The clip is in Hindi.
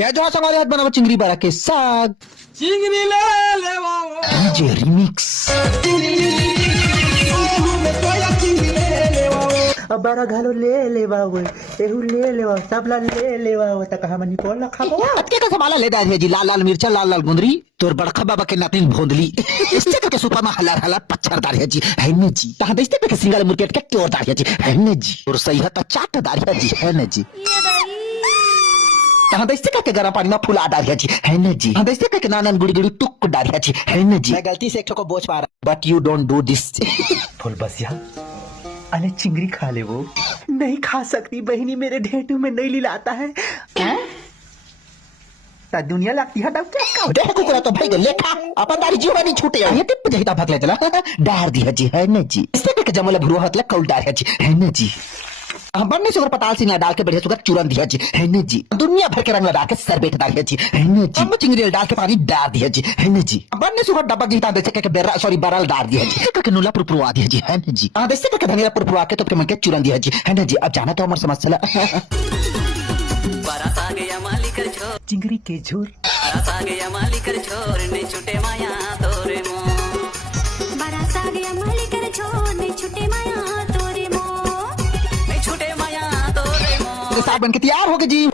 जय जो संगाले हाथ बनावा चिंगरी बारा के साग चिंगरी ले ले डीजे रिमिक्स बारा घालो ले बाबू एहू ले बाबू सबला ले बाबू त कहा मनी कोल खाबो अटके का समाला ले दा जी लाल लाल मिर्चा लाल लाल गुंदरी तोर बड़खा बाबा के नातिन भोंदली इससे करके सुपा में हला हला पच्छर दारिया जी है ने जी तहां देखते पे सिंगल मुर्केट के तोर दारिया जी है ने जी और सही है चाट दारिया जी है ने जी तहां देखते के गरम पानी में फुला डारिया जी है ने जी तहां देखते के नानन गुड़ी गुड़ी टुक डारिया जी है ने जी मैं गलती से एक को बोझ पा रहा but you don't do this full बसिया अरे चिंगरी खा ले वो नहीं खा सकती बहनी मेरे ढेटू में नहीं लिलाता है ता दुनिया लगती है डॉक्टर देख कुकुरा तो भाई लेखा अपन दारी जीवा नहीं छूटे ये टिप जहिता भाग ले चला डार दिया जी है ने जी इससे के जमले भरुआ हाथ ले कौल डार है जी है ने जी हम बनने सुगर पताल सिंह डाल के बढ़िया सुगर चूरन दिया जी है ने जी दुनिया भर के रंग लगा के सरबेट डालिया जी है ने जी हम चिंगरी डाल के पानी डाल दिया जी है ने जी बनने सुगर डब्बा गीता देसे के बेरा सॉरी बरल डाल दिया जी के नुला पुरपुरवा दिया जी है ने जी हां देसे के धनिया पुरपुरवा के तो फिर मन के चूरन दिया जी है ने जी अब जाना तो हमार समस्या बरस आ गया मालिक छोर चिंगरी के झोर बरस आ गया मालिक छोर ने छुटे माया तोरे मो बरस आ गया मालिक छोर ने छुटे माया तोरे मो ने छुटे माया तोरे मो के साथ बन के तैयार हो गए जी